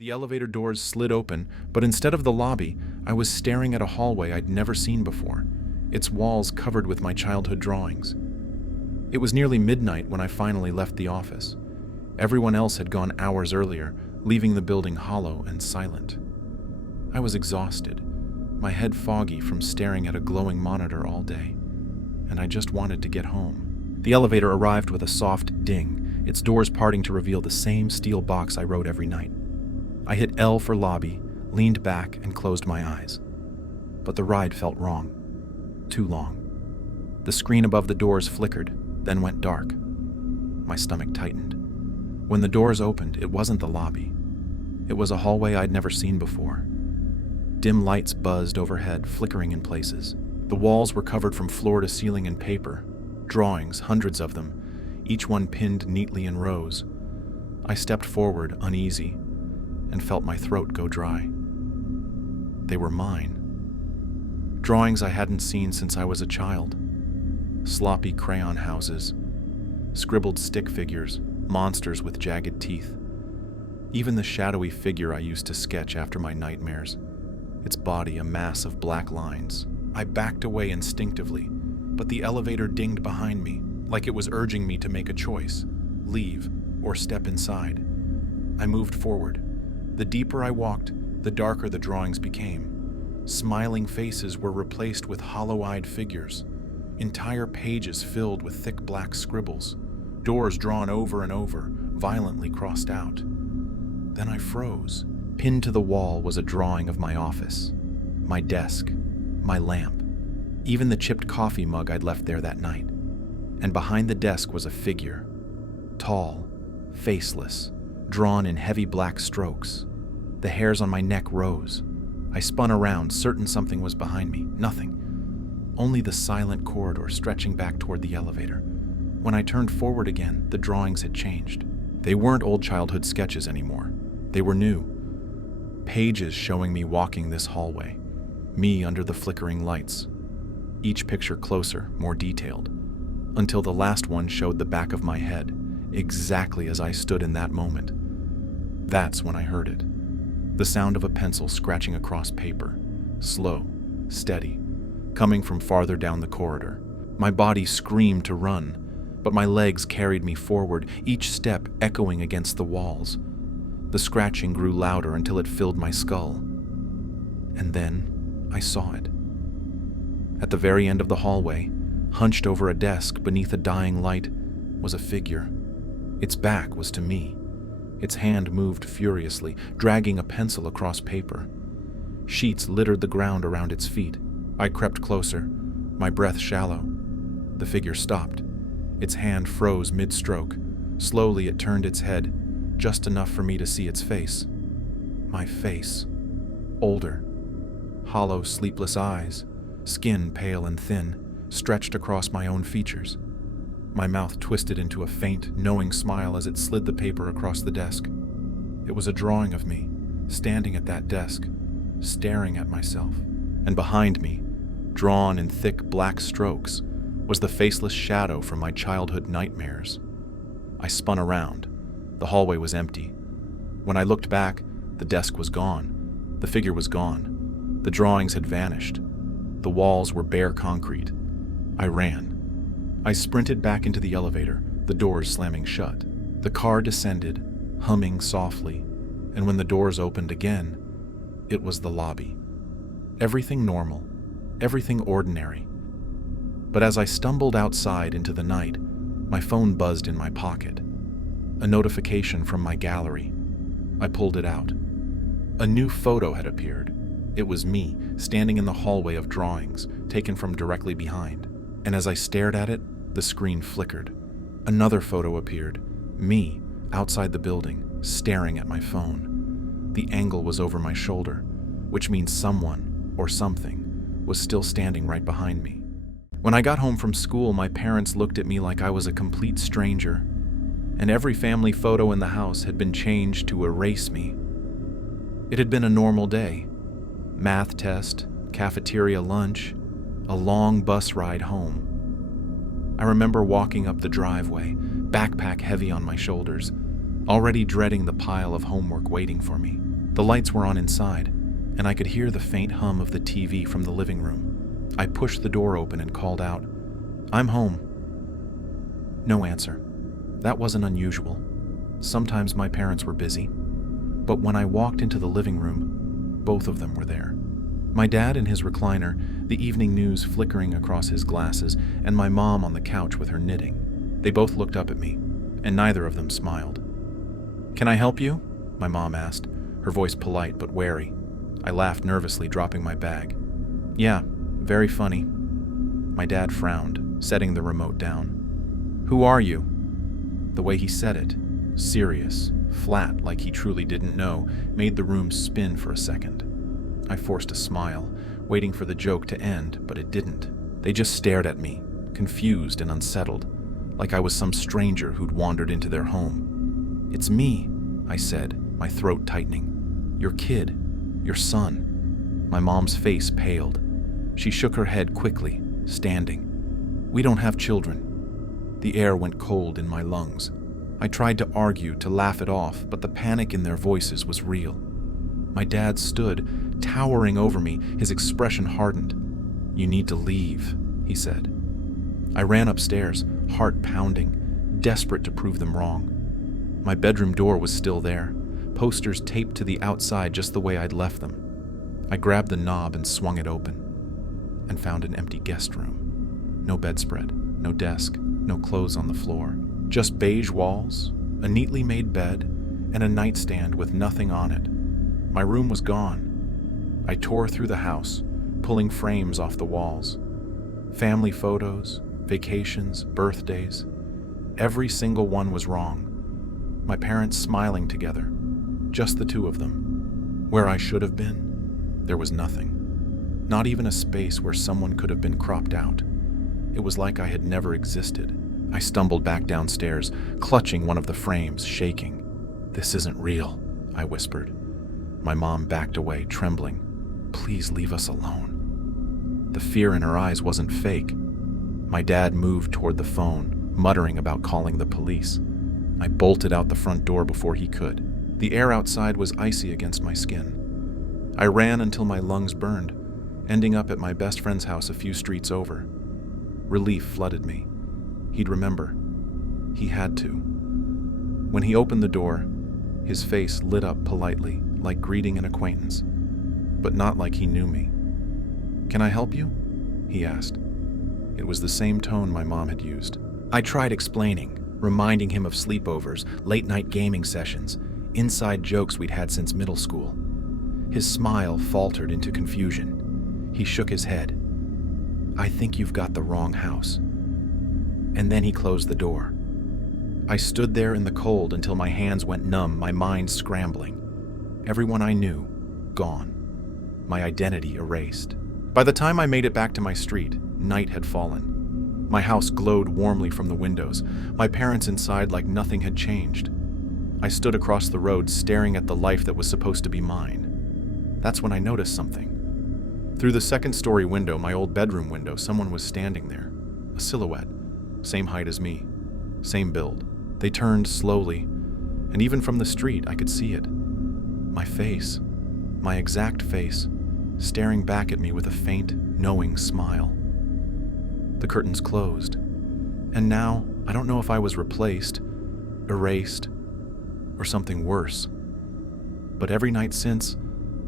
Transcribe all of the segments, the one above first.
The elevator doors slid open, but instead of the lobby, I was staring at a hallway I'd never seen before, its walls covered with my childhood drawings. It was nearly midnight when I finally left the office. Everyone else had gone hours earlier, leaving the building hollow and silent. I was exhausted, my head foggy from staring at a glowing monitor all day, and I just wanted to get home. The elevator arrived with a soft ding, its doors parting to reveal the same steel box I rode every night. I hit L for lobby, leaned back, and closed my eyes. But the ride felt wrong. Too long. The screen above the doors flickered, then went dark. My stomach tightened. When the doors opened, it wasn't the lobby. It was a hallway I'd never seen before. Dim lights buzzed overhead, flickering in places. The walls were covered from floor to ceiling in paper, drawings, hundreds of them, each one pinned neatly in rows. I stepped forward, uneasy, and felt my throat go dry. They were mine. Drawings I hadn't seen since I was a child. Sloppy crayon houses, scribbled stick figures, monsters with jagged teeth. Even the shadowy figure I used to sketch after my nightmares, its body a mass of black lines. I backed away instinctively, but the elevator dinged behind me, like it was urging me to make a choice, leave or step inside. I moved forward. The deeper I walked, the darker the drawings became. Smiling faces were replaced with hollow-eyed figures, entire pages filled with thick black scribbles, doors drawn over and over, violently crossed out. Then I froze. Pinned to the wall was a drawing of my office, my desk, my lamp, even the chipped coffee mug I'd left there that night. And behind the desk was a figure, tall, faceless, drawn in heavy black strokes. The hairs on my neck rose. I spun around, certain something was behind me. Nothing. Only the silent corridor stretching back toward the elevator. When I turned forward again, the drawings had changed. They weren't old childhood sketches anymore. They were new. Pages showing me walking this hallway. Me under the flickering lights. Each picture closer, more detailed. Until the last one showed the back of my head, exactly as I stood in that moment. That's when I heard it. The sound of a pencil scratching across paper, slow, steady, coming from farther down the corridor. My body screamed to run, but my legs carried me forward, each step echoing against the walls. The scratching grew louder until it filled my skull. And then I saw it. At the very end of the hallway, hunched over a desk beneath a dying light, was a figure. Its back was to me. Its hand moved furiously, dragging a pencil across paper. Sheets littered the ground around its feet. I crept closer, my breath shallow. The figure stopped. Its hand froze mid-stroke. Slowly it turned its head, just enough for me to see its face. My face. Older. Hollow, sleepless eyes, skin pale and thin, stretched across my own features. My mouth twisted into a faint, knowing smile as it slid the paper across the desk. It was a drawing of me, standing at that desk, staring at myself. And behind me, drawn in thick black strokes, was the faceless shadow from my childhood nightmares. I spun around. The hallway was empty. When I looked back, the desk was gone. The figure was gone. The drawings had vanished. The walls were bare concrete. I ran. I sprinted back into the elevator, the doors slamming shut. The car descended, humming softly, and when the doors opened again, it was the lobby. Everything normal, everything ordinary. But as I stumbled outside into the night, my phone buzzed in my pocket. A notification from my gallery. I pulled it out. A new photo had appeared. It was me, standing in the hallway of drawings, taken from directly behind. And as I stared at it, the screen flickered. Another photo appeared, me, outside the building, staring at my phone. The angle was over my shoulder, which means someone, or something, was still standing right behind me. When I got home from school, my parents looked at me like I was a complete stranger, and every family photo in the house had been changed to erase me. It had been a normal day. Math test, cafeteria lunch, a long bus ride home. I remember walking up the driveway, backpack heavy on my shoulders, already dreading the pile of homework waiting for me. The lights were on inside, and I could hear the faint hum of the TV from the living room. I pushed the door open and called out, "I'm home." No answer. That wasn't unusual. Sometimes my parents were busy. But when I walked into the living room, both of them were there. My dad in his recliner, the evening news flickering across his glasses, and my mom on the couch with her knitting. They both looked up at me, and neither of them smiled. "Can I help you?" my mom asked, her voice polite but wary. I laughed nervously, dropping my bag. "Yeah, very funny." My dad frowned, setting the remote down. "Who are you?" The way he said it, serious, flat like he truly didn't know, made the room spin for a second. I forced a smile, waiting for the joke to end, but it didn't. They just stared at me, confused and unsettled, like I was some stranger who'd wandered into their home. "It's me," I said, my throat tightening. "Your kid, your son." My mom's face paled. She shook her head quickly, standing. "We don't have children." The air went cold in my lungs. I tried to argue, to laugh it off, but the panic in their voices was real. My dad stood, towering over me, his expression hardened. "You need to leave," he said. I ran upstairs, heart pounding, desperate to prove them wrong. My bedroom door was still there, posters taped to the outside just the way I'd left them. I grabbed the knob and swung it open, and found an empty guest room. No bedspread, no desk, no clothes on the floor. Just beige walls, a neatly made bed, and a nightstand with nothing on it. My room was gone. I tore through the house, pulling frames off the walls. Family photos, vacations, birthdays. Every single one was wrong. My parents smiling together, just the two of them. Where I should have been, there was nothing. Not even a space where someone could have been cropped out. It was like I had never existed. I stumbled back downstairs, clutching one of the frames, shaking. "This isn't real," I whispered. My mom backed away, trembling. "Please leave us alone." The fear in her eyes wasn't fake. My dad moved toward the phone, muttering about calling the police. I bolted out the front door before he could. The air outside was icy against my skin. I ran until my lungs burned, ending up at my best friend's house a few streets over. Relief flooded me. He'd remember. He had to. When he opened the door, his face lit up politely, like greeting an acquaintance, but not like he knew me. "Can I help you?" he asked. It was the same tone my mom had used. I tried explaining, reminding him of sleepovers, late-night gaming sessions, inside jokes we'd had since middle school. His smile faltered into confusion. He shook his head. "I think you've got the wrong house." And then he closed the door. I stood there in the cold until my hands went numb, my mind scrambling. Everyone I knew, gone. My identity erased. By the time I made it back to my street, night had fallen. My house glowed warmly from the windows, my parents inside like nothing had changed. I stood across the road staring at the life that was supposed to be mine. That's when I noticed something. Through the second-story window, my old bedroom window, someone was standing there. A silhouette. Same height as me. Same build. They turned slowly, and even from the street I could see it. My face. My exact face. Staring back at me with a faint, knowing smile. The curtains closed. And now, I don't know if I was replaced, erased, or something worse. But every night since,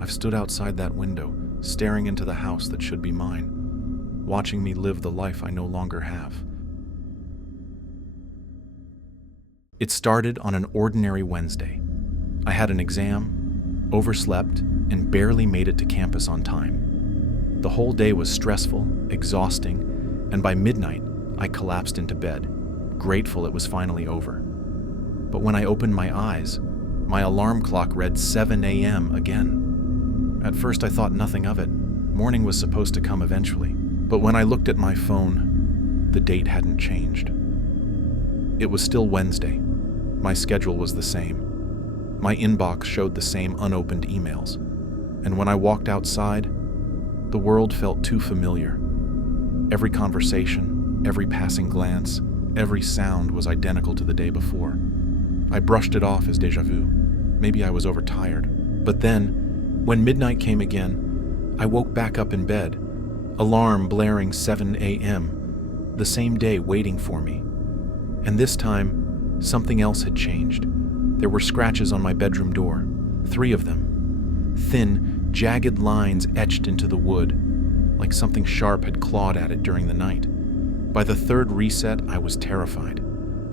I've stood outside that window, staring into the house that should be mine, watching me live the life I no longer have. It started on an ordinary Wednesday. I had an exam, overslept, and barely made it to campus on time. The whole day was stressful, exhausting, and by midnight, I collapsed into bed, grateful it was finally over. But when I opened my eyes, my alarm clock read 7 a.m. again. At first I thought nothing of it. Morning was supposed to come eventually. But when I looked at my phone, the date hadn't changed. It was still Wednesday. My schedule was the same. My inbox showed the same unopened emails. And when I walked outside, the world felt too familiar. Every conversation, every passing glance, every sound was identical to the day before. I brushed it off as déjà vu. Maybe I was overtired. But then, when midnight came again, I woke back up in bed, alarm blaring 7 a.m., the same day waiting for me. And this time, something else had changed. There were scratches on my bedroom door, 3 of them. Thin, jagged lines etched into the wood, like something sharp had clawed at it during the night. By the 3rd reset, I was terrified.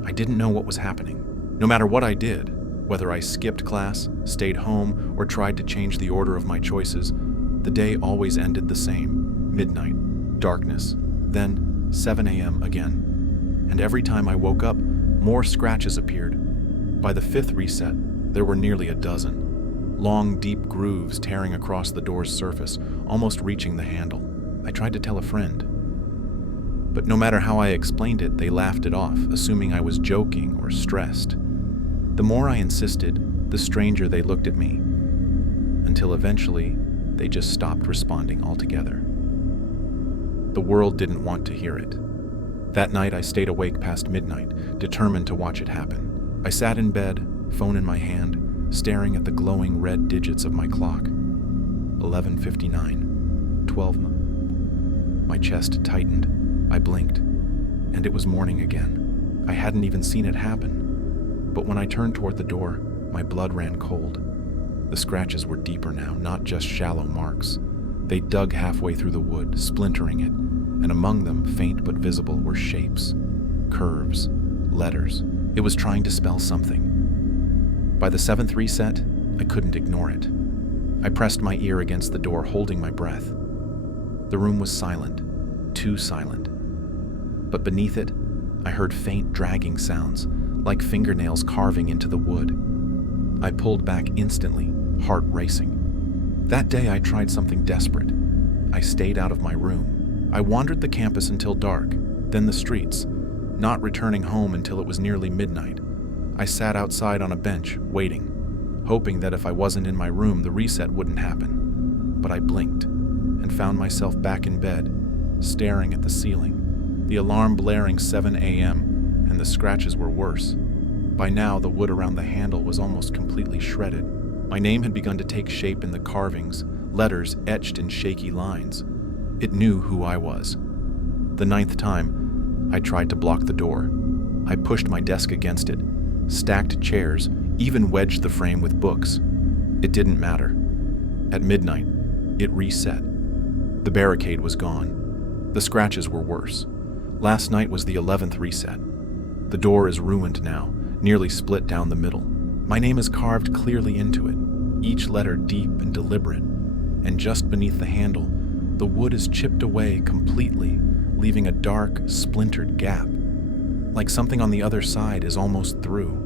I didn't know what was happening. No matter what I did, whether I skipped class, stayed home, or tried to change the order of my choices, the day always ended the same: midnight, darkness, then 7 a.m. again. And every time I woke up, more scratches appeared. By the 5th reset, there were nearly a dozen. Long, deep grooves tearing across the door's surface, almost reaching the handle. I tried to tell a friend. But no matter how I explained it, they laughed it off, assuming I was joking or stressed. The more I insisted, the stranger they looked at me, until eventually they just stopped responding altogether. The world didn't want to hear it. That night I stayed awake past midnight, determined to watch it happen. I sat in bed, phone in my hand, staring at the glowing red digits of my clock. 11:59, 12. My chest tightened. I blinked, and it was morning again. I hadn't even seen it happen. But when I turned toward the door, my blood ran cold. The scratches were deeper now, not just shallow marks. They dug halfway through the wood, splintering it, and among them, faint but visible, were shapes, curves, letters. It was trying to spell something. By the 7th reset, I couldn't ignore it. I pressed my ear against the door, holding my breath. The room was silent, too silent. But beneath it, I heard faint dragging sounds, like fingernails carving into the wood. I pulled back instantly, heart racing. That day I tried something desperate. I stayed out of my room. I wandered the campus until dark, then the streets, not returning home until it was nearly midnight. I sat outside on a bench, waiting, hoping that if I wasn't in my room, the reset wouldn't happen. But I blinked, and found myself back in bed, staring at the ceiling. The alarm blaring 7 a.m., and the scratches were worse. By now, the wood around the handle was almost completely shredded. My name had begun to take shape in the carvings, letters etched in shaky lines. It knew who I was. The 9th time, I tried to block the door. I pushed my desk against it, stacked chairs, even wedged the frame with books. It didn't matter. At midnight, it reset. The barricade was gone. The scratches were worse. Last night was the 11th reset. The door is ruined now, nearly split down the middle. My name is carved clearly into it, each letter deep and deliberate. And just beneath the handle, the wood is chipped away completely, leaving a dark, splintered gap. Like something on the other side is almost through.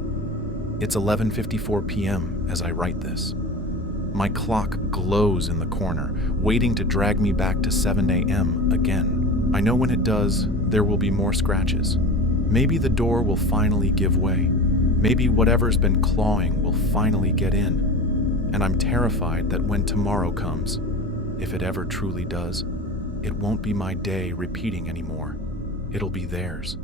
It's 11:54 p.m. as I write this. My clock glows in the corner, waiting to drag me back to 7 a.m. again. I know when it does, there will be more scratches. Maybe the door will finally give way. Maybe whatever's been clawing will finally get in. And I'm terrified that when tomorrow comes, if it ever truly does, it won't be my day repeating anymore. It'll be theirs.